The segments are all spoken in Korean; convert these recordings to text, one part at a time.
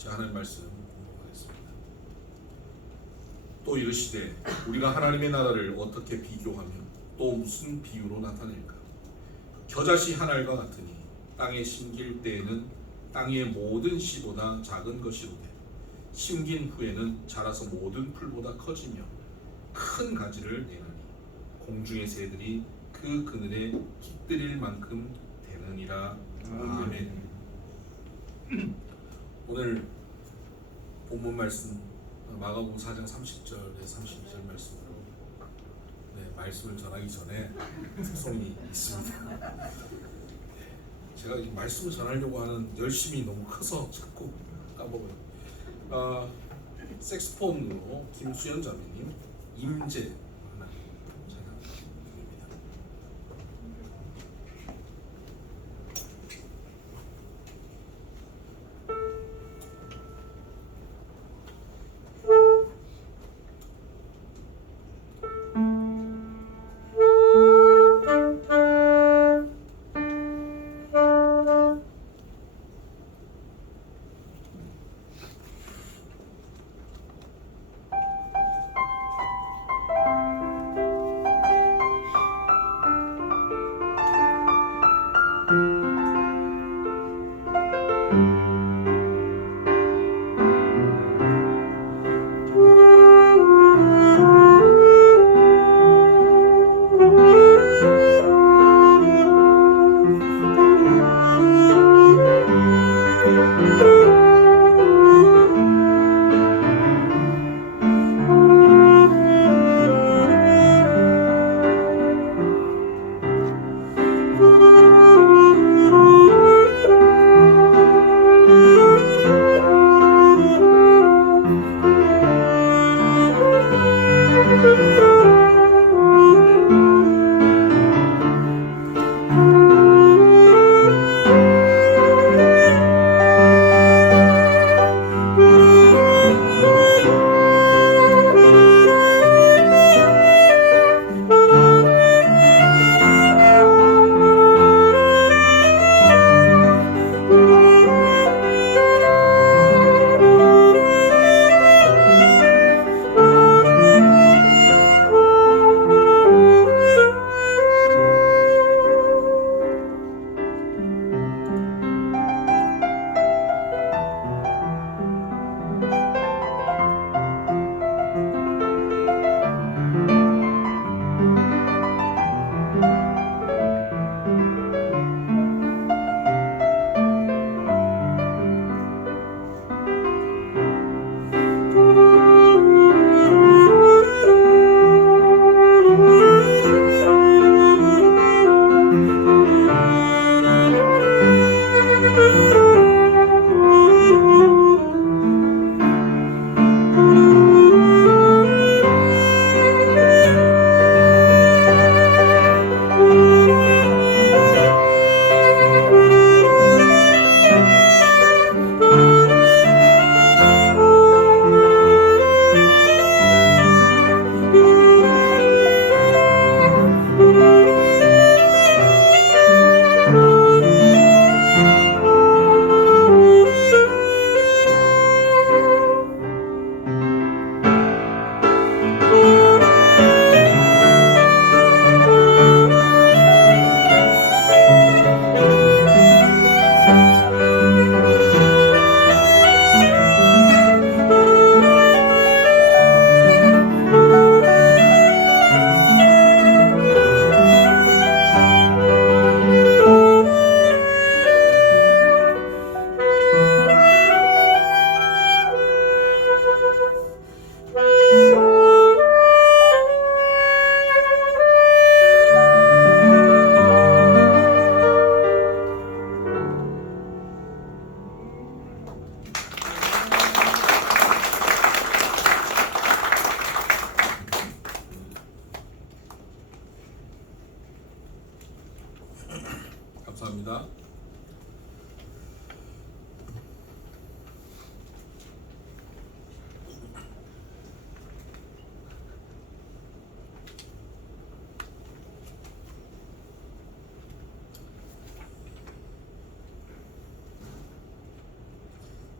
자, 하나님 말씀 공부하겠습니다. 또 이르시되 우리가 하나님의 나라를 어떻게 비교하며 또 무슨 비유로 나타낼까? 겨자씨 한 알과 같으니 땅에 심길 때에는 땅의 모든 씨보다 작은 것이로되 심긴 후에는 자라서 모든 풀보다 커지며 큰 가지를 내나니 공중의 새들이 그 그늘에 깃들일 만큼 되느니라. 아멘. 오늘 본문 말씀 마가복음 4장 30절에서 32절 말씀으로 말씀을 전하기 전에 특송이 있습니다. 제가 이 말씀을 전하려고 하는 열심이 너무 커서 자꾸 까먹어요. 색스폰으로 김수연 자매님 임재 하나 찬양드립니다.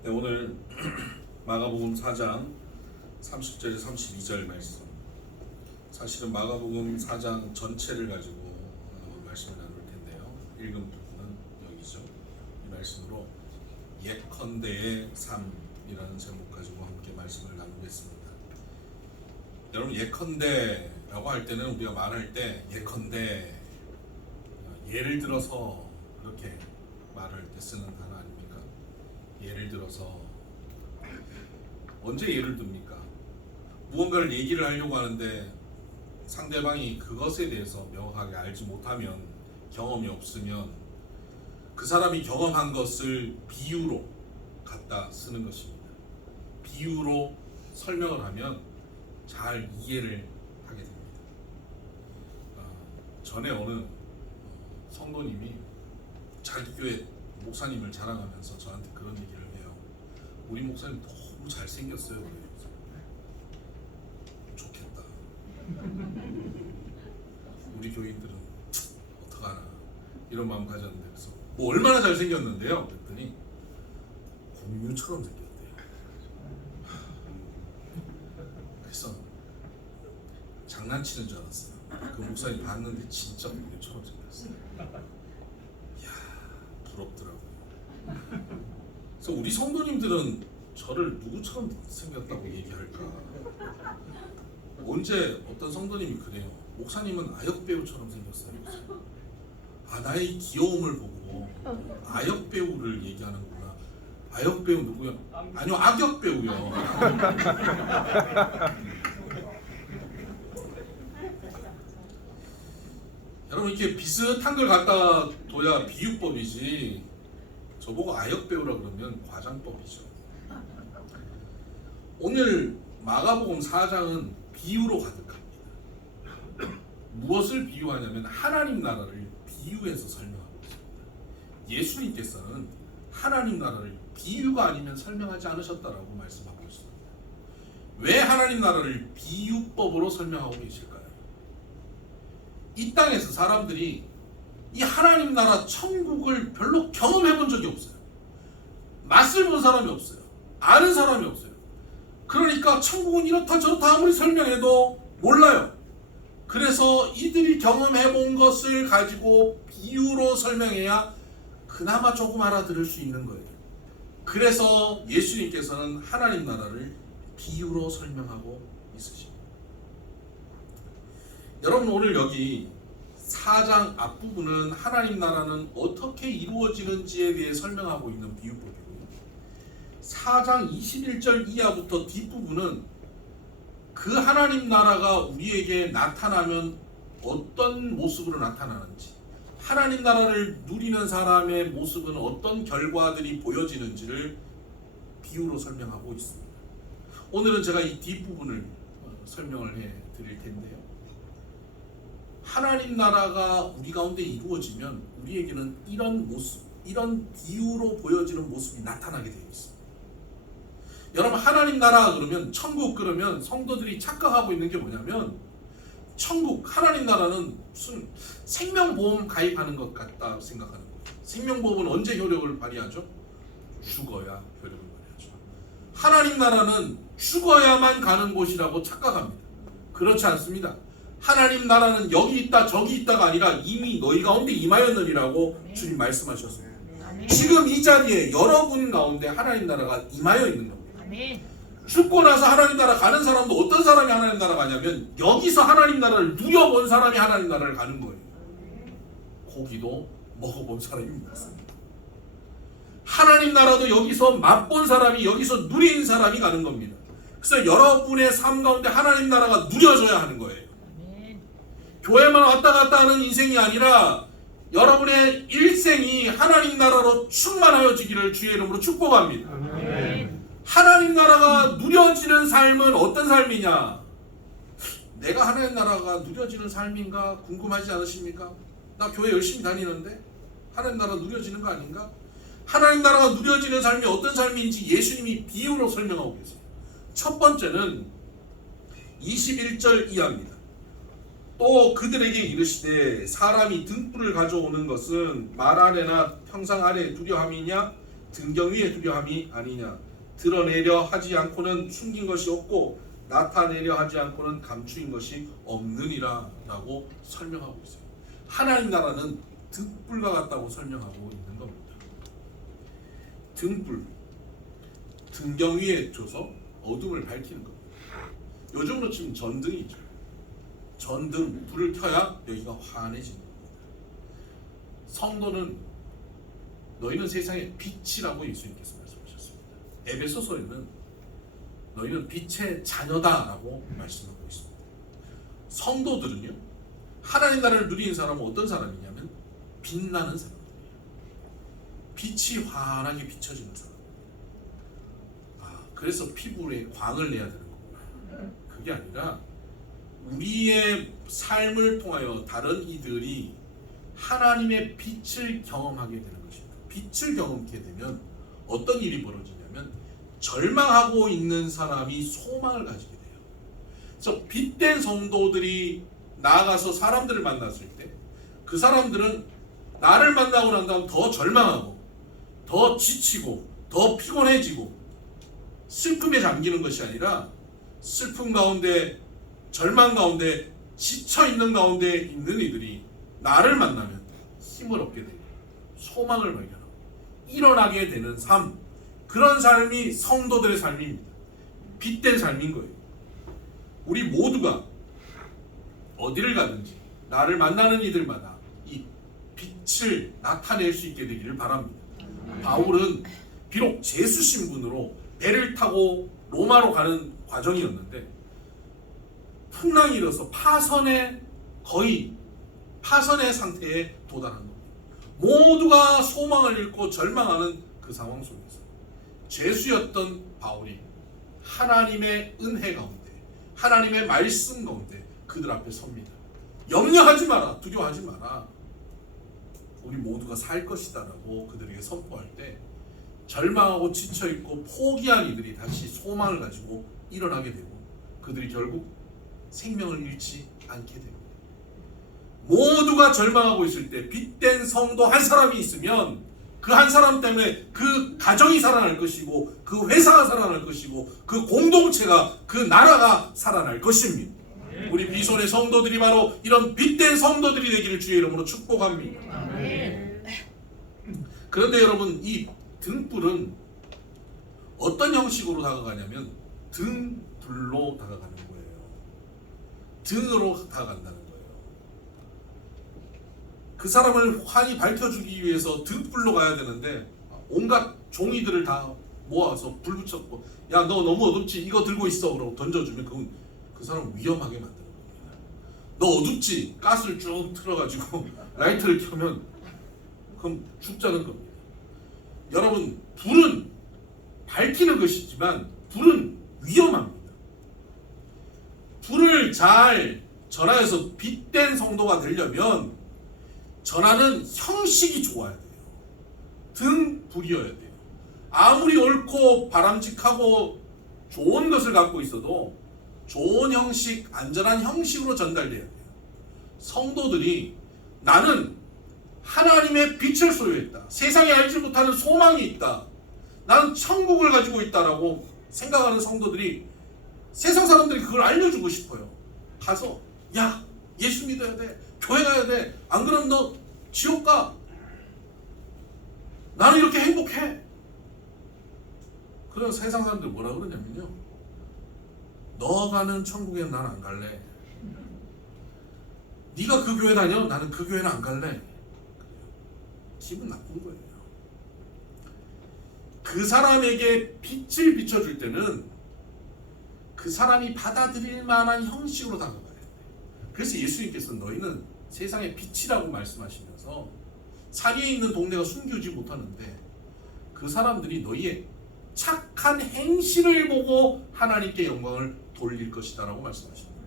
네, 오늘 마가복음 4장 30절에 32절 말씀. 사실은 마가복음 4장 전체를 가지고 말씀을 나눌 텐데요. 읽은 부분은 여기죠. 이 말씀으로 예컨대의 삶이라는 제목 가지고 함께 말씀을 나누겠습니다. 여러분, 예컨대라고 할 때는 우리가 말할 때 예컨대, 예를 들어서 이렇게 말할 때 쓰는 단어 아닙니까? 예를 들어서 언제 예를 듭니까? 무언가를 얘기를 하려고 하는데 상대방이 그것에 대해서 명확하게 알지 못하면, 경험이 없으면 그 사람이 경험한 것을 비유로 갖다 쓰는 것입니다. 비유로 설명을 하면 잘 이해를 하게 됩니다. 전에 어느 성도님이 자기 교회 목사님을 자랑하면서 저한테 그런 얘기를 해요. 우리 목사님 너무 잘생겼어요. 그래요. 좋겠다. 우리 교인들은 어떡하나 이런 마음 가졌는데, 그래서 뭐 얼마나 잘생겼는데요? 그랬더니 공유처럼 생겼대요. 그래서 장난치는 줄 알았어요. 그 목사님 봤는데 진짜 공유처럼 생겼어요. 이야, 부럽더라고요. 그래서 우리 성도님들은 저를 누구처럼 생겼다고 얘기할까? 언제 어떤 성도님이 그래요. 목사님은 아역배우처럼 생겼어요. 나의 귀여움을 보고 아역배우를 얘기하는구나. 아역배우 누구야? 아니요, 악역배우요. 여러분, 이렇게 비슷한 걸 갖다 둬야 비유법이지, 저보고 아역배우라 그러면 과장법이죠. 오늘 마가복음 4장은 비유로 가득합니다. 무엇을 비유하냐면 하나님 나라를 비유해서 설명하고 있습니다. 예수님께서는 하나님 나라를 비유가 아니면 설명하지 않으셨다라고 말씀하고 있습니다. 왜 하나님 나라를 비유법으로 설명하고 계실까요? 이 땅에서 사람들이 이 하나님 나라 천국을 별로 경험해 본 적이 없어요. 맛을 본 사람이 없어요. 아는 사람이 없어요. 그러니까 천국은 이렇다 저렇다 아무리 설명해도 몰라요. 그래서 이들이 경험해 본 것을 가지고 비유로 설명해야 그나마 조금 알아들을 수 있는 거예요. 그래서 예수님께서는 하나님 나라를 비유로 설명하고 있으십니다. 여러분, 오늘 여기 4장 앞부분은 하나님 나라는 어떻게 이루어지는지에 대해 설명하고 있는 비유법이고요. 4장 21절 이하부터 뒷부분은 그 하나님 나라가 우리에게 나타나면 어떤 모습으로 나타나는지, 하나님 나라를 누리는 사람의 모습은 어떤 결과들이 보여지는지를 비유로 설명하고 있습니다. 오늘은 제가 이 뒷부분을 설명을 해 드릴 텐데요. 하나님 나라가 우리 가운데 이루어지면 우리에게는 이런 모습, 이런 비유로 보여지는 모습이 나타나게 되어 있습니다. 여러분, 하나님 나라 그러면, 천국 그러면 성도들이 착각하고 있는 게 뭐냐면, 천국, 하나님 나라는 무슨 생명보험 가입하는 것 같다 생각하는 거예요. 생명보험은 언제 효력을 발휘하죠? 죽어야 효력을 발휘하죠. 하나님 나라는 죽어야만 가는 곳이라고 착각합니다. 그렇지 않습니다. 하나님 나라는 여기 있다 저기 있다가 아니라 이미 너희 가운데 임하였느니라고 주님 말씀하셨습니다. 지금 이 자리에 여러분 가운데 하나님 나라가 임하여 있는 겁니다. 죽고 나서 하나님 나라 가는 사람도 어떤 사람이 하나님 나라 가냐면 여기서 하나님 나라를 누려본 사람이 하나님 나라를 가는 거예요. 고기도 먹어본 사람이 있습니다. 하나님 나라도 여기서 맛본 사람이, 여기서 누린 사람이 가는 겁니다. 그래서 여러분의 삶 가운데 하나님 나라가 누려져야 하는 거예요. 교회만 왔다 갔다 하는 인생이 아니라 여러분의 일생이 하나님 나라로 충만하여지기를 주의 이름으로 축복합니다. 하나님 나라가 누려지는 삶은 어떤 삶이냐? 내가 하나님 나라가 누려지는 삶인가 궁금하지 않으십니까? 나 교회 열심히 다니는데 하나님 나라 누려지는 거 아닌가? 하나님 나라가 누려지는 삶이 어떤 삶인지 예수님이 비유로 설명하고 계세요. 첫 번째는 21절 이하입니다. 또 그들에게 이르시되 사람이 등불을 가져오는 것은 말 아래나 평상 아래 두려함이냐? 등경 위에 두려함이 아니냐. 드러내려 하지 않고는 숨긴 것이 없고 나타내려 하지 않고는 감추인 것이 없느니라 라고 설명하고 있어요. 하나님 나라는 등불과 같다고 설명하고 있는 겁니다. 등불, 등경 위에 둬서 어둠을 밝히는 겁니다. 요즘으로 치면 전등이죠. 전등, 불을 켜야 여기가 환해지는 겁니다. 성도는 너희는 세상의 빛이라고 예수님께서 말씀하셨습니다. 에베소서에는 너희는 빛의 자녀다라고 말씀하고 있습니다. 성도들은요, 하나님 나라를 누리는 사람은 어떤 사람이냐면 빛나는 사람이에요. 빛이 환하게 비춰지는 사람. 그래서 피부에 광을 내야 되는 거구나. 그게 아니라 우리의 삶을 통하여 다른 이들이 하나님의 빛을 경험하게 되는 것입니다. 빛을 경험하게 되면 어떤 일이 벌어지냐면 절망하고 있는 사람이 소망을 가지게 돼요. 그래서 빛된 성도들이 나아가서 사람들을 만났을 때 그 사람들은 나를 만나고 난 다음 더 절망하고 더 지치고 더 피곤해지고 슬픔에 잠기는 것이 아니라 슬픔 가운데 절망 가운데 지쳐있는 가운데 있는 이들이 나를 만나면 힘을 얻게 되고 소망을 발견하고 일어나게 되는 삶, 그런 삶이 성도들의 삶입니다. 빛된 삶인 거예요. 우리 모두가 어디를 가든지 나를 만나는 이들마다 이 빛을 나타낼 수 있게 되기를 바랍니다. 바울은 비록 제수 신분으로 배를 타고 로마로 가는 과정이었는데 풍랑이 일어서 거의 파선의 상태에 도달한 겁니다. 모두가 소망을 잃고 절망하는 그 상황 속에서 죄수였던 바울이 하나님의 은혜 가운데, 하나님의 말씀 가운데 그들 앞에 섭니다. 염려하지 마라, 두려워하지 마라, 우리 모두가 살 것이다 라고 그들에게 선포할 때 절망하고 지쳐있고 포기한 이들이 다시 소망을 가지고 일어나게 되고 그들이 결국 생명을 잃지 않게 됩니다. 모두가 절망하고 있을 때 빛된 성도 한 사람이 있으면 그 한 사람 때문에 그 가정이 살아날 것이고 그 회사가 살아날 것이고 그 공동체가, 그 나라가 살아날 것입니다. 우리 비손의 성도들이 바로 이런 빛된 성도들이 되기를 주의 이름으로 축복합니다. 그런데 여러분, 이 등불은 어떤 형식으로 다가가냐면 등불로 다가가는 거예요. 등으로 다가간다는 거예요. 그 사람을 환히 밝혀주기 위해서 등불로 가야 되는데 온갖 종이들을 다 모아서 불 붙였고, 야 너 너무 어둡지? 이거 들고 있어 라고 던져주면 그건 그 사람을 위험하게 만드는 겁니다. 너 어둡지? 가스를 쭉 틀어가지고 라이트를 켜면 그럼 죽자는 겁니다. 여러분, 불은 밝히는 것이지만 불은 위험합니다. 불을 잘 전하여서 빛된 성도가 되려면 전하는 형식이 좋아야 돼요. 등불이어야 돼요. 아무리 옳고 바람직하고 좋은 것을 갖고 있어도 좋은 형식, 안전한 형식으로 전달돼야 돼요. 성도들이 나는 하나님의 빛을 소유했다, 세상에 알지 못하는 소망이 있다, 나는 천국을 가지고 있다라고 생각하는 성도들이 세상 사람들이 그걸 알려주고 싶어요. 가서 야 예수 믿어야 돼, 교회 가야 돼, 안 그러면 너 지옥 가, 나는 이렇게 행복해. 그래서 세상 사람들 뭐라 그러냐면요, 너 가는 천국에 난 안 갈래, 네가 그 교회 다녀, 나는 그 교회는 안 갈래. 기분 나쁜 거예요. 그 사람에게 빛을 비춰줄 때는 그 사람이 받아들일 만한 형식으로 다가가야 돼요. 그래서 예수님께서 너희는 세상의 빛이라고 말씀하시면서 산 위에 있는 동네가 숨기지 못하는데 그 사람들이 너희의 착한 행실을 보고 하나님께 영광을 돌릴 것이다 라고 말씀하십니다.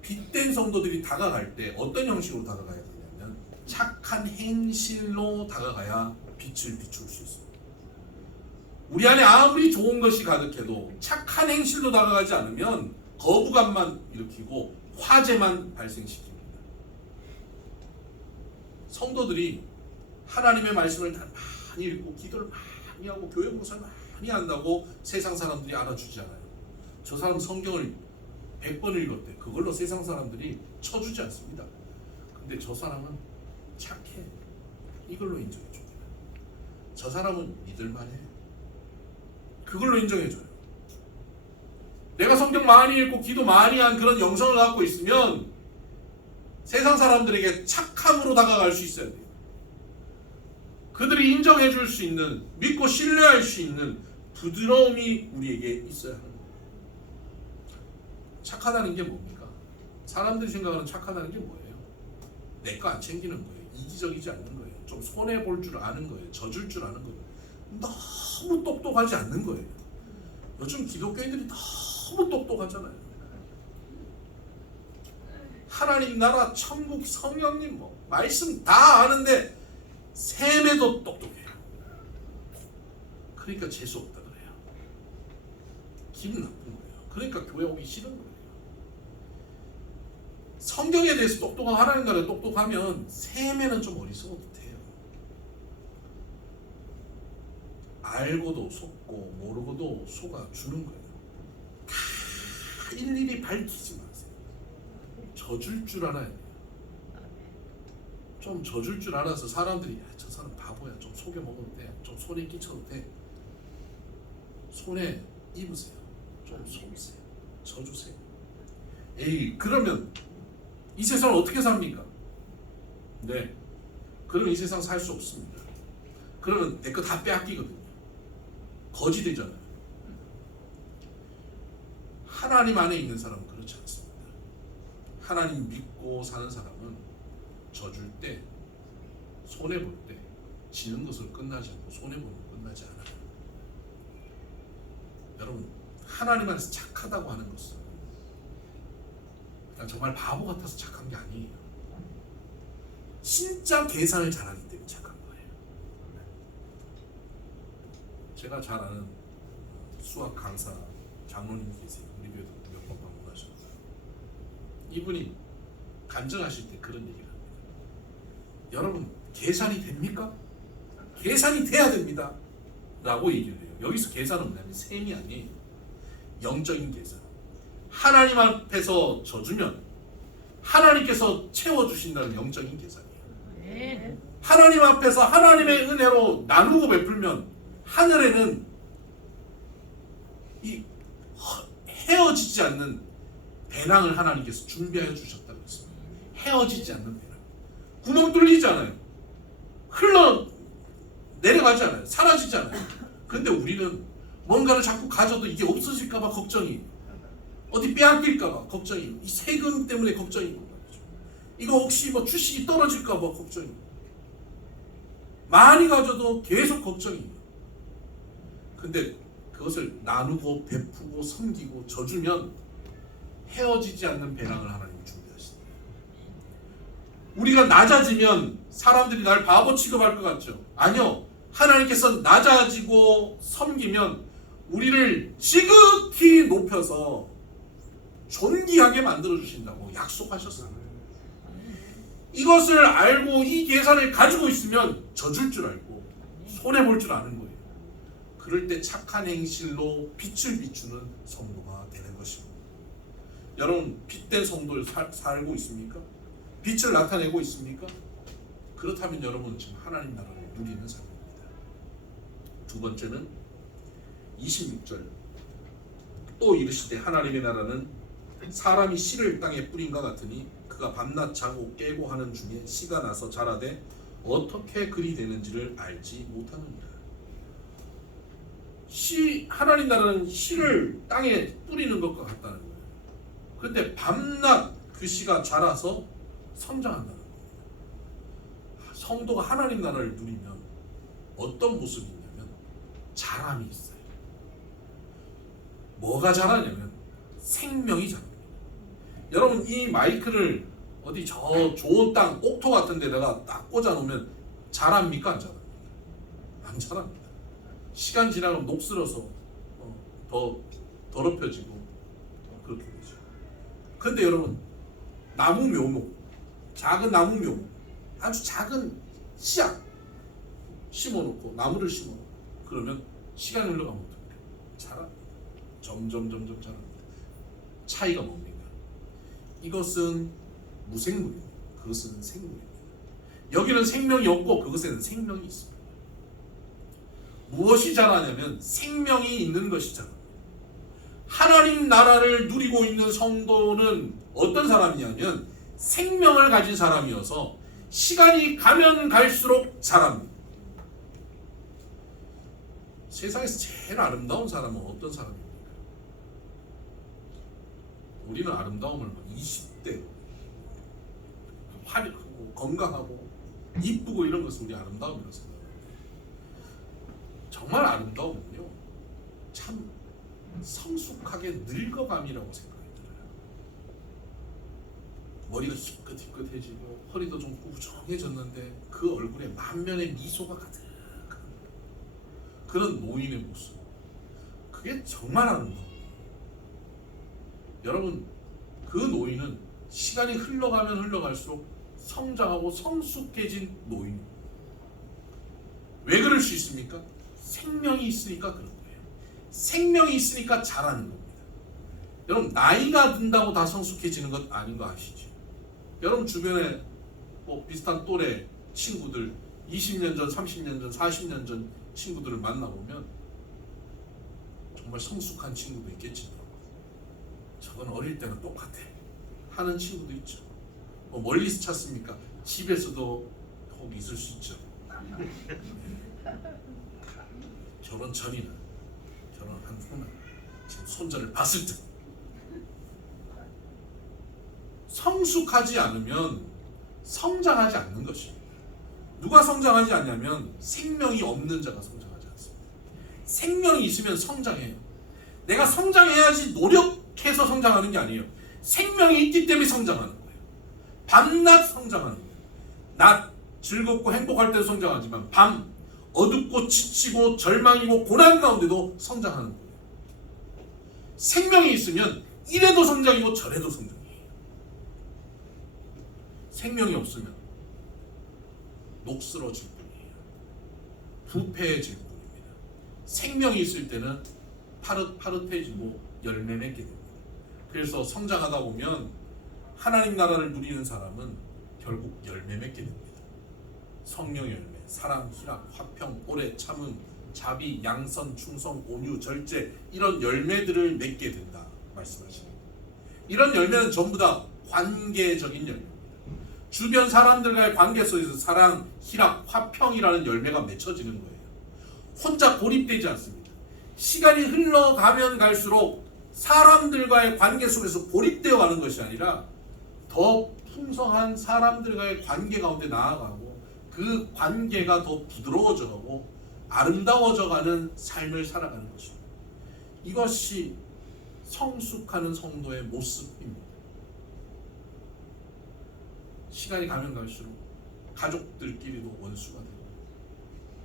빛된 성도들이 다가갈 때 어떤 형식으로 다가가야 되냐면 착한 행실로 다가가야 빛을 비출 수 있습니다. 우리 안에 아무리 좋은 것이 가득해도 착한 행실로 다가가지 않으면 거부감만 일으키고 화재만 발생시킵니다. 성도들이 하나님의 말씀을 많이 읽고 기도를 많이 하고 교회 봉사를 많이 한다고 세상 사람들이 알아주지 않아요. 저 사람 성경을 100번 읽었대. 그걸로 세상 사람들이 쳐주지 않습니다. 근데 저 사람은 착해. 이걸로 인정해 줍니다. 저 사람은 믿을만해. 그걸로 인정해 줘요. 내가 성경 많이 읽고 기도 많이 한 그런 영성을 갖고 있으면 세상 사람들에게 착함으로 다가갈 수 있어야 돼요. 그들이 인정해 줄 수 있는, 믿고 신뢰할 수 있는 부드러움이 우리에게 있어야 합니다. 착하다는 게 뭡니까? 사람들이 생각하는 착하다는 게 뭐예요? 내 거 안 챙기는 거예요. 이기적이지 않는 거예요. 좀 손해볼 줄 아는 거예요. 져줄 줄 아는 거예요. 너무 똑똑하지 않는 거예요. 요즘 기독교인들이 너무 똑똑하잖아요. 하나님 나라, 천국, 성령님 말씀 다 아는데 셈에도 똑똑해요. 그러니까 재수 없다 그래요. 기분 나쁜 거예요. 그러니까 교회 오기 싫은 거예요. 성경에 대해서 똑똑한 하나님 나라에 똑똑하면 셈에는 좀 어리석어도 돼요. 알고도 속고 모르고도 속아 주는 거예요. 다 일일이 밝히지 마세요. 져줄 줄 알아야 돼요. 좀 져줄 줄 알아서 사람들이 저 사람 바보야. 좀 속여 먹어도 돼. 좀 손에 끼쳐도 돼. 손에 입으세요. 좀 속으세요. 져주세요. 에이, 그러면 이 세상을 어떻게 삽니까? 네. 그러면 이 세상 살 수 없습니다. 그러면 내 거 다 빼앗기거든요. 거지 되잖아요. 하나님 안에 있는 사람은 그렇지 않습니다. 하나님 믿고 사는 사람은 져줄 때, 손해볼 때 지는 것으로 끝나지 않고 손해보는 거 끝나지 않아요. 여러분, 하나님 안에서 착하다고 하는 것은 그냥 정말 바보 같아서 착한 게 아니에요. 진짜 계산을 잘하기 때문에 착한 거예요. 제가 잘 아는 수학 강사 장로님 계세요. 우리 교회도 몇 번 방문하셨어요. 이분이 간증하실 때 그런 얘기를 합니다. 여러분, 계산이 됩니까? 계산이 돼야 됩니다 라고 얘기를 해요. 여기서 계산은 뭐냐면 셈이 아니에요. 영적인 계산. 하나님 앞에서 져주면 하나님께서 채워주신다는 영적인 계산이에요. 하나님 앞에서 하나님의 은혜로 나누고 베풀면 하늘에는 이 헤어지지 않는 배낭을 하나님께서 준비하여 주셨다고 했습니다. 헤어지지 않는 배낭. 구멍 뚫리지 않아요. 흘러 내려가지 않아요. 사라지지 않아요. 근데 우리는 뭔가를 자꾸 가져도 이게 없어질까봐 걱정이, 어디 빼앗길까봐 걱정이, 이 세금 때문에 걱정이고 말이죠. 이거 혹시 주식이 떨어질까봐 걱정이, 많이 가져도 계속 걱정이에요. 근데 그것을 나누고 베푸고 섬기고 져주면 헤어지지 않는 배낭을 하나님이 준비하신다. 우리가 낮아지면 사람들이 날 바보 취급할 것 같죠? 아니요. 하나님께서 낮아지고 섬기면 우리를 지극히 높여서 존귀하게 만들어주신다고 약속하셨어요. 이것을 알고 이 계산을 가지고 있으면 져줄 줄 알고 손해볼 줄 아는 거예요. 그럴 때 착한 행실로 빛을 비추는 성도가 되는 것입니다. 여러분, 빛된 성도를 살고 있습니까? 빛을 나타내고 있습니까? 그렇다면 여러분은 지금 하나님 나라를 누리는 삶입니다. 두 번째는 26절. 또 이르시되 하나님의 나라는 사람이 씨를 땅에 뿌린과 같으니 그가 밤낮 자고 깨고 하는 중에 씨가 나서 자라되 어떻게 그리 되는지를 알지 못하느니라. 하나님 나라는 씨를 땅에 뿌리는 것과 같다는 거예요. 근데 밤낮 그 씨가 자라서 성장한다는 겁니다. 성도가 하나님 나라를 누리면 어떤 모습이 있냐면 자람이 있어요. 뭐가 자라냐면 생명이 자랍니다. 여러분, 이 마이크를 어디 저 좋은 땅 옥토 같은 데다가 딱 꽂아 놓으면 자랍니까? 안 자랍니까? 안 자랍니다. 시간 지나면 녹슬어서 더 더럽혀지고 그렇게 되죠. 근데 여러분, 나무 묘목, 작은 나무 묘목, 아주 작은 씨앗, 심어놓고 나무를 심어놓고 그러면 시간이 흘러가면 어떡해요? 자라. 점점 자랍니다. 차이가 뭡니까? 이것은 무생물이에요. 그것은 생물입니다. 여기는 생명이 없고 그것에는 생명이 있습니다. 무엇이 자라냐면 생명이 있는 것이 자랍니다. 하나님 나라를 누리고 있는 성도는 어떤 사람이냐면 생명을 가진 사람이어서 시간이 가면 갈수록 자랍니다. 세상에서 제일 아름다운 사람은 어떤 사람입니까? 우리는 아름다움을 20대 화려하고 건강하고 이쁘고 이런 것을 우리 아름다움이라고 생각합니다. 정말 아름다움은요, 참 성숙하게 늙어감이라고 생각이 들어요. 머리가 희끗희끗해지고 허리도 좀 꾸정해졌는데 그 얼굴에 만면의 미소가 가득한 그런 노인의 모습, 그게 정말 아름다워요. 여러분, 그 노인은 시간이 흘러가면 흘러갈수록 성장하고 성숙해진 노인입니다. 왜 그럴 수 있습니까? 생명이 있으니까 그런 거예요. 생명이 있으니까 자라는 겁니다. 여러분, 나이가 든다고 다 성숙해지는 것 아닌 거 아시죠? 여러분 주변에 뭐 비슷한 또래 친구들 20년 전, 30년 전, 40년 전 친구들을 만나보면 정말 성숙한 친구도 있겠지만 저건 어릴 때는 똑같아 하는 친구도 있죠. 뭐 멀리서 찾습니까? 집에서도 혹 있을 수 있죠. 결혼 전이나 결혼한 후나 지금 손자를 봤을 때 성숙하지 않으면 성장하지 않는 것입니다. 누가 성장하지 않냐면 생명이 없는 자가 성장하지 않습니다. 생명이 있으면 성장해요. 내가 성장해야지 노력해서 성장하는 게 아니에요. 생명이 있기 때문에 성장하는 거예요. 밤낮 성장하는 거예요. 낮 즐겁고 행복할 때도 성장하지만 밤 어둡고 지치고 절망이고 고난 가운데도 성장하는 거예요. 생명이 있으면 이래도 성장이고 저래도 성장이에요. 생명이 없으면 녹슬어질 뿐이에요. 부패해질 뿐입니다. 생명이 있을 때는 파릇파릇해지고 열매 맺게 됩니다. 그래서 성장하다 보면 하나님 나라를 누리는 사람은 결국 열매 맺게 됩니다. 성령 열매, 사랑, 희락, 화평, 오래 참음, 자비, 양선, 충성, 온유, 절제, 이런 열매들을 맺게 된다 말씀하십니다. 이런 열매는 전부 다 관계적인 열매입니다. 주변 사람들과의 관계 속에서 사랑, 희락, 화평이라는 열매가 맺혀지는 거예요. 혼자 고립되지 않습니다. 시간이 흘러가면 갈수록 사람들과의 관계 속에서 고립되어 가는 것이 아니라 더 풍성한 사람들과의 관계 가운데 나아가고 그 관계가 더 부드러워져 가고 아름다워져 가는 삶을 살아가는 것입니다. 이것이 성숙하는 성도의 모습입니다. 시간이 가면 갈수록 가족들끼리도 원수가 되고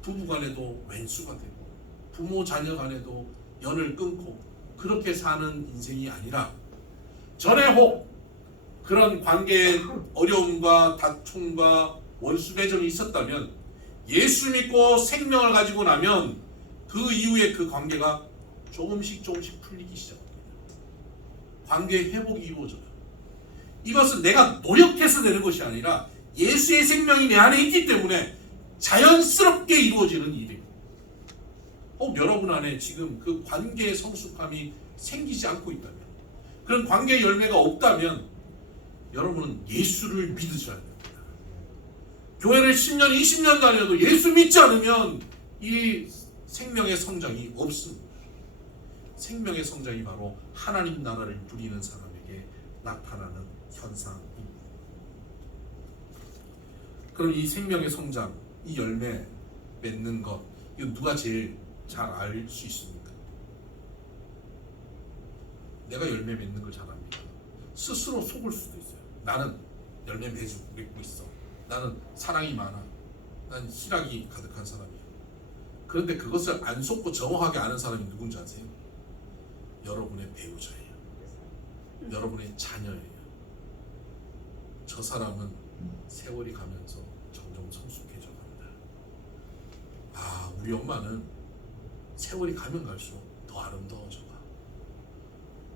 부부간에도 왼수가 되고 부모 자녀 간에도 연을 끊고 그렇게 사는 인생이 아니라 전에 혹 그런 관계의 어려움과 다툼과 원수 배정이 있었다면 예수 믿고 생명을 가지고 나면 그 이후에 그 관계가 조금씩 풀리기 시작합니다. 관계의 회복이 이루어져요. 이것은 내가 노력해서 되는 것이 아니라 예수의 생명이 내 안에 있기 때문에 자연스럽게 이루어지는 일입니다. 혹 여러분 안에 지금 그 관계의 성숙함이 생기지 않고 있다면, 그런 관계의 열매가 없다면 여러분은 예수를 믿으셔야 됩니다. 교회를 10년, 20년 다녀도 예수 믿지 않으면 이 생명의 성장이 없습니다. 생명의 성장이 바로 하나님 나라를 누리는 사람에게 나타나는 현상입니다. 그럼 이 생명의 성장, 이 열매 맺는 것, 이거 누가 제일 잘 알 수 있습니까? 내가 열매 맺는 걸 잘 압니다. 스스로 속을 수도 있어요. 나는 열매 맺고 있어. 나는 사랑이 많아. 난 희락이 가득한 사람이야. 그런데 그것을 안 속고 정확하게 아는 사람이 누군지 아세요? 여러분의 배우자예요. 여러분의 자녀예요. 저 사람은 세월이 가면서 점점 성숙해져 갑니다. 우리 엄마는 세월이 가면 갈수록 더 아름다워져 가.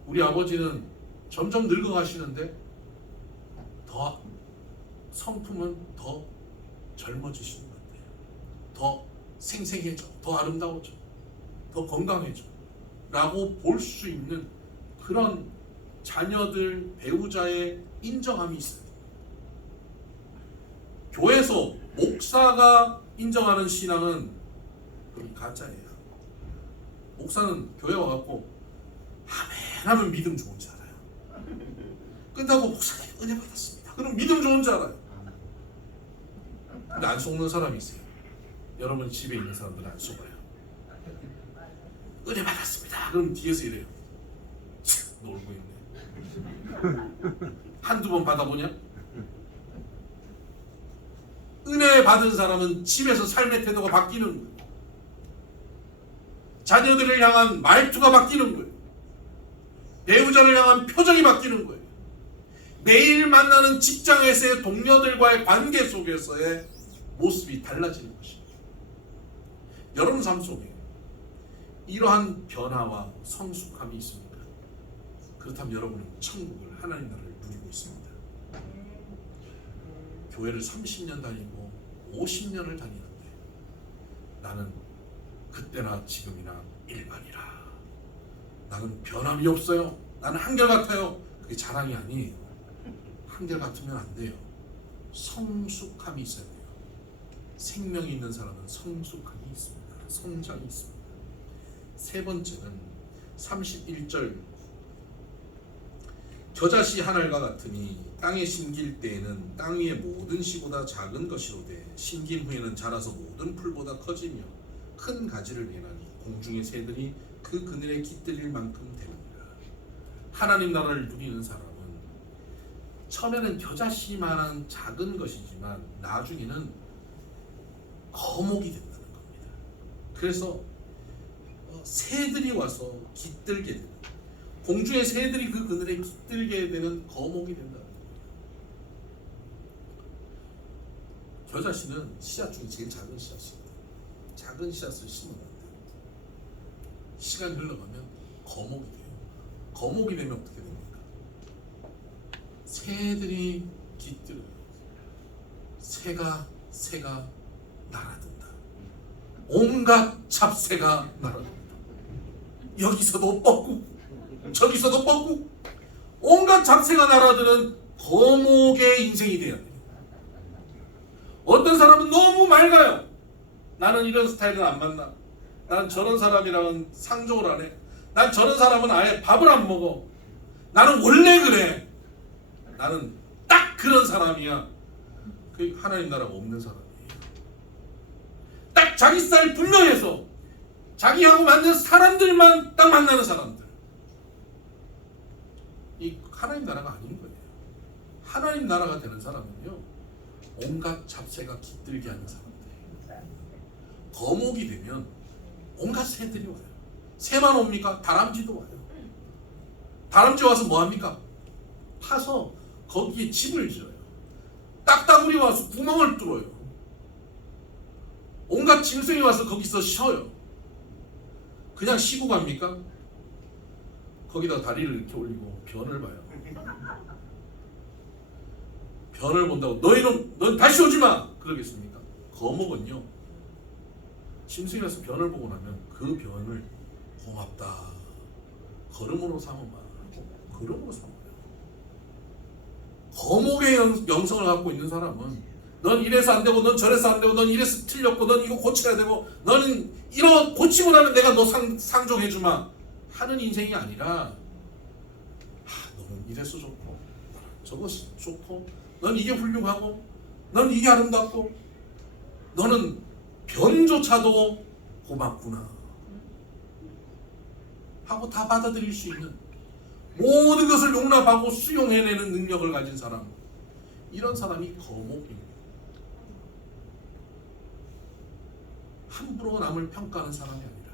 우리 아버지는 점점 늙어가시는데 더 성품은 더 젊어지시는 것 같아요. 더 생생해져, 더 아름다워져, 더 건강해져 라고 볼 수 있는 그런 자녀들, 배우자의 인정함이 있어요. 교회에서 목사가 인정하는 신앙은 가짜예요. 목사는 교회 와갖고 아멘 하면 믿음 좋은 줄 알아요. 끝나고 목사님 은혜 받았습니다. 그럼 믿음 좋은 줄 알아요. 근데 안 속는 사람이 있어요. 여러분 집에 있는 사람들은 안 속아요. 은혜 받았습니다. 그럼 뒤에서 이래요. 놀고 있네. 한두 번 받아보냐? 은혜 받은 사람은 집에서 삶의 태도가 바뀌는 거예요. 자녀들을 향한 말투가 바뀌는 거예요. 배우자를 향한 표정이 바뀌는 거예요. 매일 만나는 직장에서의 동료들과의 관계 속에서의 모습이 달라지는 것입니다. 여러분 삶 속에 이러한 변화와 성숙함이 있습니까? 그렇다면 여러분은 천국을, 하나님 나라를 누리고 있습니다. 교회를 30년 다니고 50년을 다니는데 나는 그때나 지금이나 일반이라. 나는 변함이 없어요. 나는 한결같아요. 그게 자랑이 아니에요. 한결같으면 안 돼요. 성숙함이 있어야 돼요. 생명이 있는 사람은 성숙함이 있습니다. 성장이 있습니다. 세 번째는 31절 겨자씨 한 알과 같으니 땅에 심길 때에는 땅 위의 모든 씨보다 작은 것이로되 심긴 후에는 자라서 모든 풀보다 커지며 큰 가지를 내나니 공중의 새들이 그 그늘에 깃들일 만큼 되느니라. 하나님 나라를 누리는 사람은 처음에는 겨자씨만한 작은 것이지만 나중에는 거목이 된다는 겁니다. 그래서 새들이 와서 깃들게 되는, 공중의 새들이 그 그늘에 깃들게 되는 거목이 된다는 거예요. 겨자씨는 씨앗 중에 제일 작은 씨앗입니다. 작은 씨앗을 심으면 안 돼요. 시간이 흘러가면 거목이 돼요. 거목이 되면 어떻게 됩니까? 새들이 깃들어요. 새가 날아든다. 온갖 잡새가 날아든다. 여기서도 뻐꾹, 저기서도 뻐꾹, 온갖 잡새가 날아드는 거목의 인생이 돼야 돼요. 어떤 사람은 너무 맑아요. 나는 이런 스타일은 안 만나. 난 저런 사람이랑은 상종을 안 해. 난 저런 사람은 아예 밥을 안 먹어. 나는 원래 그래. 나는 딱 그런 사람이야. 그 하나님 나라가 없는 사람이에요. 딱 자기 스타일 분명해서 자기하고 맞는 사람들만 딱 만나는 사람들. 이 하나님 나라가 아닌 거예요. 하나님 나라가 되는 사람은요, 온갖 잡새가 깃들게 하는 사람들. 거목이 되면 온갖 새들이 와요. 새만 옵니까? 다람쥐도 와요. 다람쥐 와서 뭐 합니까? 파서 거기에 집을 지어요. 딱따구리 와서 구멍을 뚫어요. 온갖 짐승이 와서 거기서 쉬어요. 그냥 쉬고 갑니까? 거기다 다리를 이렇게 올리고 변을 봐요. 변을 본다고 넌 다시 오지 마! 그러겠습니까? 거목은요, 짐승이 와서 변을 보고 나면 그 변을 고맙다, 걸음으로 삼으마, 걸음으로 삼아요. 거목의 영성을 갖고 있는 사람은 넌 이래서 안 되고, 넌 저래서 안 되고, 넌 이래서 틀렸고, 넌 이거 고쳐야 되고, 너는 이러 고치고 나면 내가 너 상종해주마 하는 인생이 아니라, 너는 이래서 좋고 저것이 좋고, 넌 이게 훌륭하고, 넌 이게 아름답고, 너는 변조차도 고맙구나 하고 다 받아들일 수 있는, 모든 것을 용납하고 수용해내는 능력을 가진 사람, 이런 사람이 거목입니다. 함부로 남을 평가하는 사람이 아니라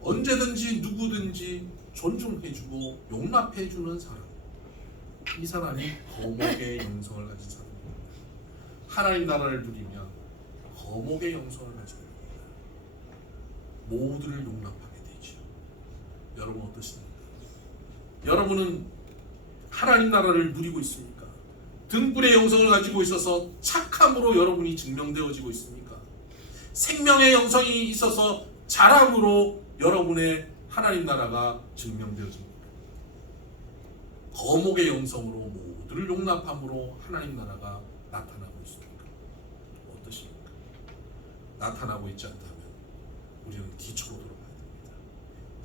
언제든지 누구든지 존중해주고 용납해주는 사람, 이 사람이 거목의 영성을 가진 사람입니다. 하나님 나라를 누리면 거목의 영성을 가지고 모두를 용납하게 되죠. 여러분 어떠십니까? 여러분은 하나님 나라를 누리고 있습니까? 등불의 영성을 가지고 있어서 착함으로 여러분이 증명되어지고 있습니까? 생명의 영성이 있어서 자랑으로 여러분의 하나님 나라가 증명되어집니다. 거목의 영성으로 모두를 용납함으로 하나님 나라가 나타나고 있습니까? 어떠십니까? 나타나고 있지 않다면 우리는 기초로 돌아가야 됩니다.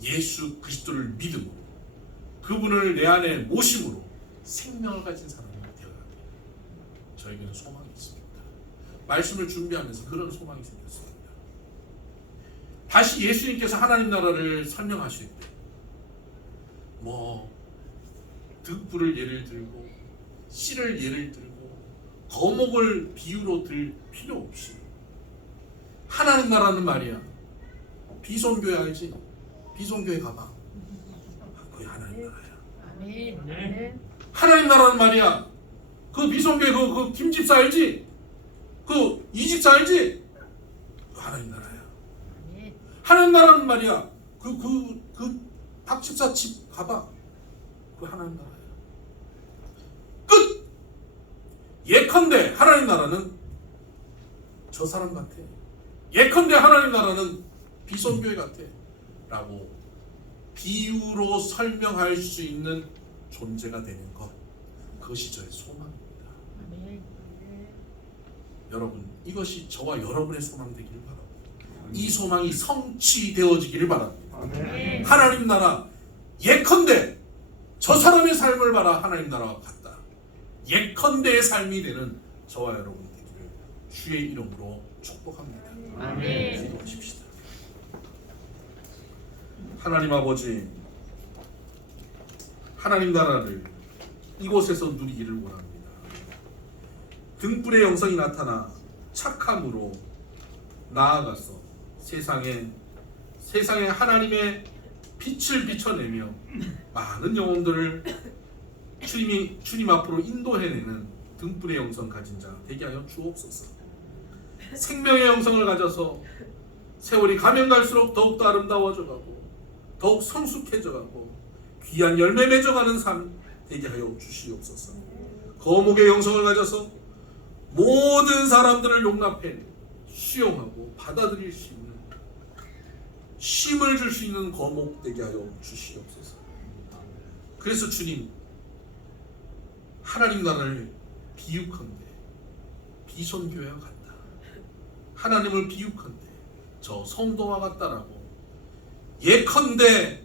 예수 그리스도를 믿음으로, 그분을 내 안에 모심으로 생명을 가진 사람이 되어야 합니다. 저에게는 소망이 있습니다. 말씀을 준비하면서 그런 소망이 생겼습니다. 다시 예수님께서 하나님 나라를 설명하실 때 등불을 예를 들고 씨를 예를 들고 거목을 비유로 들 필요 없이 하나님 나라는 말이야. 비손교회 알지? 비손교회 가봐. 거기 하나님 나라야. 아멘. 하나님 나라는 말이야. 그 비손교회 그 김집사 알지? 그 이집사 알지? 하나님 나라야. 하나님 나라는 말이야. 그 박집사 집 가봐. 그 하나님 나라야. 끝. 예컨대 하나님 나라는 저 사람 같아. 예컨대 하나님 나라는 비손교회 같아. 라고 비유로 설명할 수 있는 존재가 되는 것, 그것이 저의 소망입니다. 여러분, 이것이 저와 여러분의 소망 되기를 바랍니다. 이 소망이 성취되어지기를 바랍니다. 하나님 나라, 예컨대 저 사람의 삶을 봐라. 하나님 나라와 같다. 예컨대의 삶이 되는 저와 여러분 되기를 주의 이름으로 축복합니다. 기도하십시다. 하나님 아버지, 하나님 나라를 이곳에서 누리기를 원합니다. 등불의 영성이 나타나 착함으로 나아가서 세상에 하나님의 빛을 비춰내며 많은 영혼들을 주님 앞으로 인도해내는 등불의 영성 가진 자 되게 하여 주옵소서. 생명의 영성을 가져서 세월이 가면 갈수록 더욱더 아름다워져가고 더욱 성숙해져가고 귀한 열매 맺어가는 삶 되게 하여 주시옵소서. 거목의 영성을 가져서 모든 사람들을 용납해 수용하고 받아들일 수 있는, 쉼을 줄 수 있는 거목 되게 하여 주시옵소서. 그래서 주님, 하나님 나라를 비유컨대 비손교회와 같다, 하나님을 비유컨대 저 성도와 같다라고, 예컨대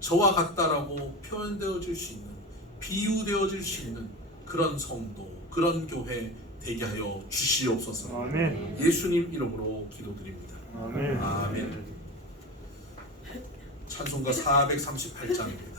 저와 같다라고 표현되어질 수 있는, 비유되어질 수 있는 그런 성도, 그런 교회 되게 하여 주시옵소서. 아멘. 예수님 이름으로 기도드립니다. 아멘. 아멘. 찬송가 438장입니다.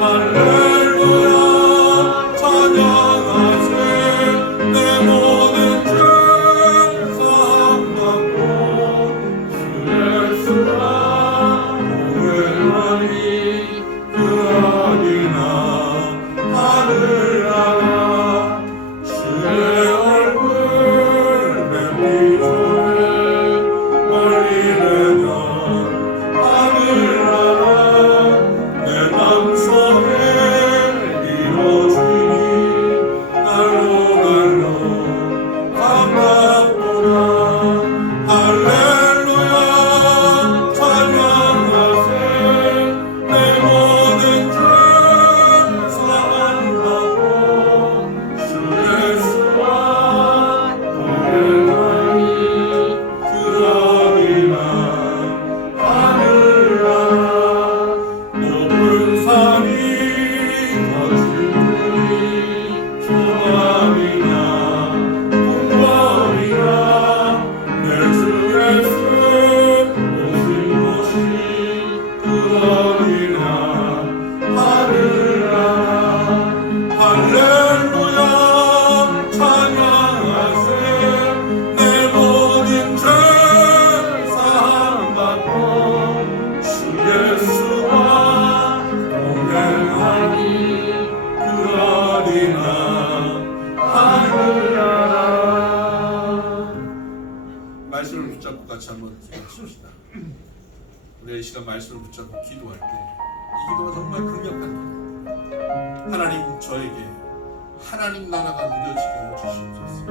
할렐루야 찬양하세 우리가 이 시간 말씀을 붙잡고 기도할 때 이 기도가 정말 강력한 기도. 하나님, 저에게 하나님 나라가 누려지게 하여 주시옵소서.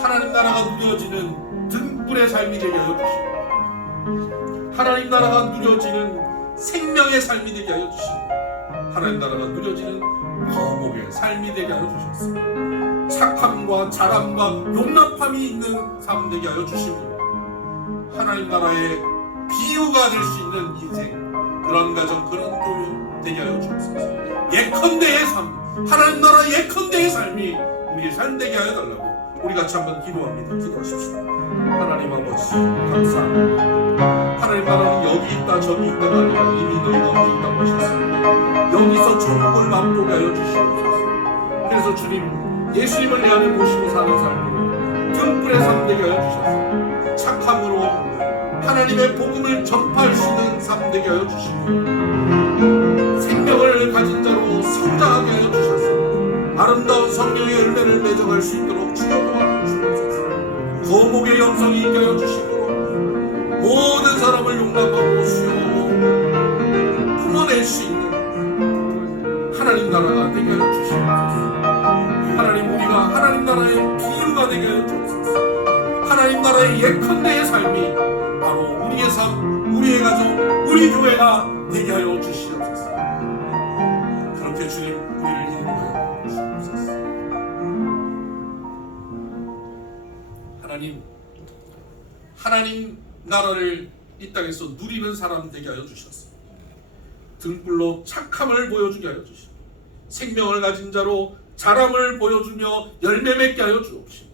하나님 나라가 누려지는 등불의 삶이 되게 하여 주시옵소서. 하나님 나라가 누려지는 생명의 삶이 되게 하여 주시옵소서. 하나님 나라가 누려지는 거목의 삶이 되게 하여 주셨습니다. 착함과 자랑과 용납함이 있는 삶 되게 하여 주시고, 하나님 나라의 비유가 될 수 있는 인생, 그런 가정, 그런 교회 되게 하여 주옵소서. 예컨대의 삶, 하나님 나라 예컨대의 삶이 우리의 삶 되게 하여 달라고 우리 같이 한번 기도합니다. 기도하십시오. 하나님 아버지, 감사합니다. 하나님 나라는 여기 있다 저기 있다가 아니라 이미 너희 가운데 있다고 하셨습니다. 여기서 천국을 맛보게 하여 주시옵소서. 그래서 주님, 예수님을 내 안에 모시고 사는 삶으로 등불의 삶 되게 하여 주셔서 착함으로 하나님의 복음을 전파할 수 있는 삶 되게 하여 주시고, 생명을 가진 자로 성장하게 하여 주셔서 아름다운 성령의 열매를 맺어갈 수 있도록 주여 도와주시옵소서. 거목의 영성이 있게 하여 주시고, 모든 사람을 용납하고 수용하고 품어낼 수 있는 하나님 나라가 되게 하여 주시옵소서. 하나님, 우리가 하나님 나라의 비유가 되게 하여 주옵소서. 하나님 나라의 예컨대의 삶이 바로 우리의 삶, 우리의 가정, 우리 교회가 되게 하여 주시옵소서. 그렇게 주님, 우리를 인도하여 주옵소서. 하나님 나라를 이 땅에서 누리는 사람 되게 하여 주셨습니다. 등불로 착함을 보여주게 하여 주시고, 생명을 가진 자로 자랑을 보여주며 열매 맺게 하여 주옵시고,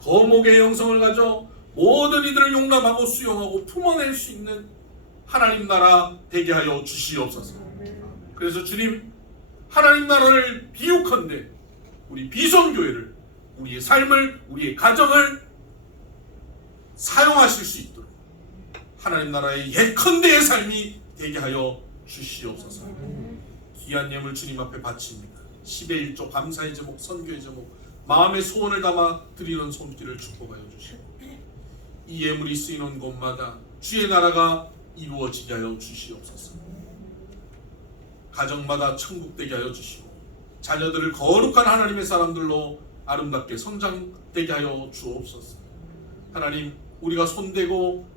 거목의 영성을 가져 모든 이들을 용납하고 수용하고 품어낼 수 있는 하나님 나라 되게 하여 주시옵소서. 그래서 주님, 하나님 나라를 비유컨대 우리 비전교회를, 우리의 삶을, 우리의 가정을 사용하실 수 있도록 하나님 나라의 예컨대의 삶이 되게 하여 주시옵소서. 귀한 예물 주님 앞에 바칩니다. 10의 1조 감사의 제목, 선교의 제목, 마음의 소원을 담아 드리는 손길을 축복하여 주시고, 이 예물이 쓰이는 곳마다 주의 나라가 이루어지게 하여 주시옵소서. 가정마다 천국 되게 하여 주시고, 자녀들을 거룩한 하나님의 사람들로 아름답게 성장되게 하여 주옵소서. 하나님, 우리가 손대고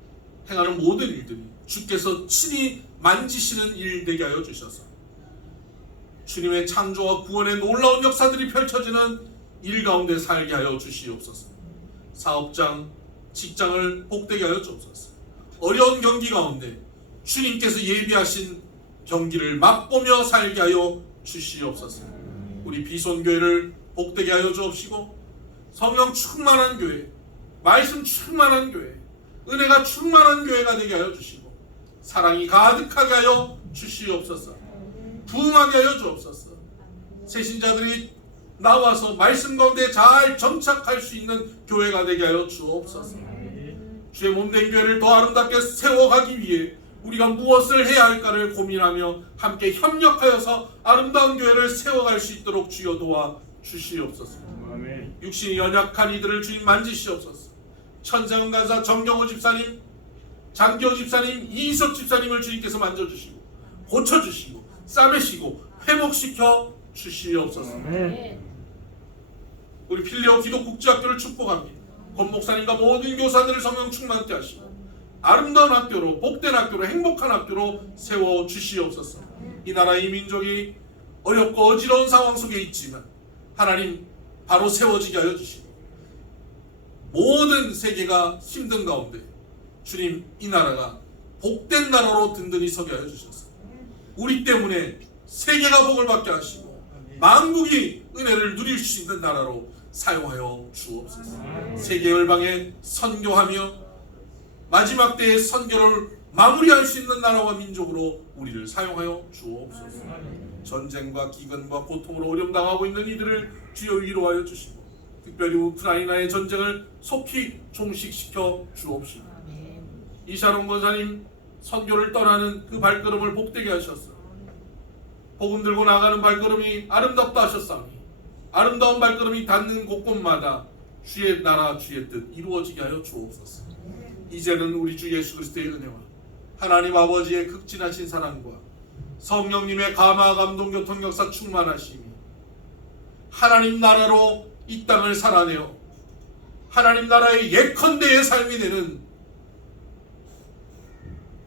행하는 모든 일들이 주께서 친히 만지시는 일 되게 하여 주셔서 주님의 창조와 구원의 놀라운 역사들이 펼쳐지는 일 가운데 살게 하여 주시옵소서. 사업장, 직장을 복되게 하여 주옵소서. 어려운 경기 가운데 주님께서 예비하신 경기를 맛보며 살게 하여 주시옵소서. 우리 비손교회를 복되게 하여 주옵시고, 성령 충만한 교회, 말씀 충만한 교회, 은혜가 충만한 교회가 되게 하여 주시고, 사랑이 가득하게 하여 주시옵소서. 부흥하게 하여 주옵소서. 새신자들이 나와서 말씀 가운데 잘 정착할 수 있는 교회가 되게 하여 주옵소서. 주의 몸된 교회를 더 아름답게 세워가기 위해 우리가 무엇을 해야 할까를 고민하며 함께 협력하여서 아름다운 교회를 세워갈 수 있도록 주여 도와 주시옵소서. 육신이 연약한 이들을 주님 만지시옵소서. 천상강사 정경호 집사님, 장기호 집사님, 이희석 집사님을 주님께서 만져주시고 고쳐주시고 싸매시고 회복시켜 주시옵소서. 우리 필리오 기독국제학교를 축복합니다. 권 목사님과 모든 교사들을 성령 충만케 하시고 아름다운 학교로, 복된 학교로, 행복한 학교로 세워 주시옵소서. 이 나라, 이 민족이 어렵고 어지러운 상황 속에 있지만 하나님 바로 세워지게 하여 주시고, 모든 세계가 힘든 가운데 주님, 이 나라가 복된 나라로 든든히 서게 하여 주셔서 우리 때문에 세계가 복을 받게 하시고 만국이 은혜를 누릴 수 있는 나라로 사용하여 주옵소서. 세계 열방에 선교하며 마지막 때의 선교를 마무리할 수 있는 나라와 민족으로 우리를 사용하여 주옵소서. 전쟁과 기근과 고통으로 어려움 당하고 있는 이들을 주여 위로하여 주시고, 특별히 우크라이나의 전쟁을 속히 종식시켜 주옵시고, 이샤론 권사님 선교를 떠나는 그 발걸음을 복되게 하셔서 복음 들고 나가는 발걸음이 아름답다 하셨사오니 아름다운 발걸음이 닿는 곳곳마다 주의 나라, 주의 뜻 이루어지게 하여 주옵소서. 이제는 우리 주 예수 그리스도의 은혜와 하나님 아버지의 극진하신 사랑과 성령님의 감화 감동 교통 역사 충만하심이 하나님 나라로 이 땅을 살아내어 하나님 나라의 예컨대의 삶이 되는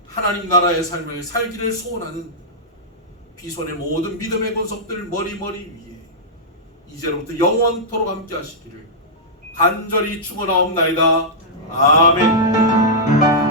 하나님 나라의 삶을 살기를 소원하는 비손의 모든 믿음의 권속들 머리 위에 이제로부터 영원토록 함께 하시기를 간절히 축원하옵나이다. 아멘.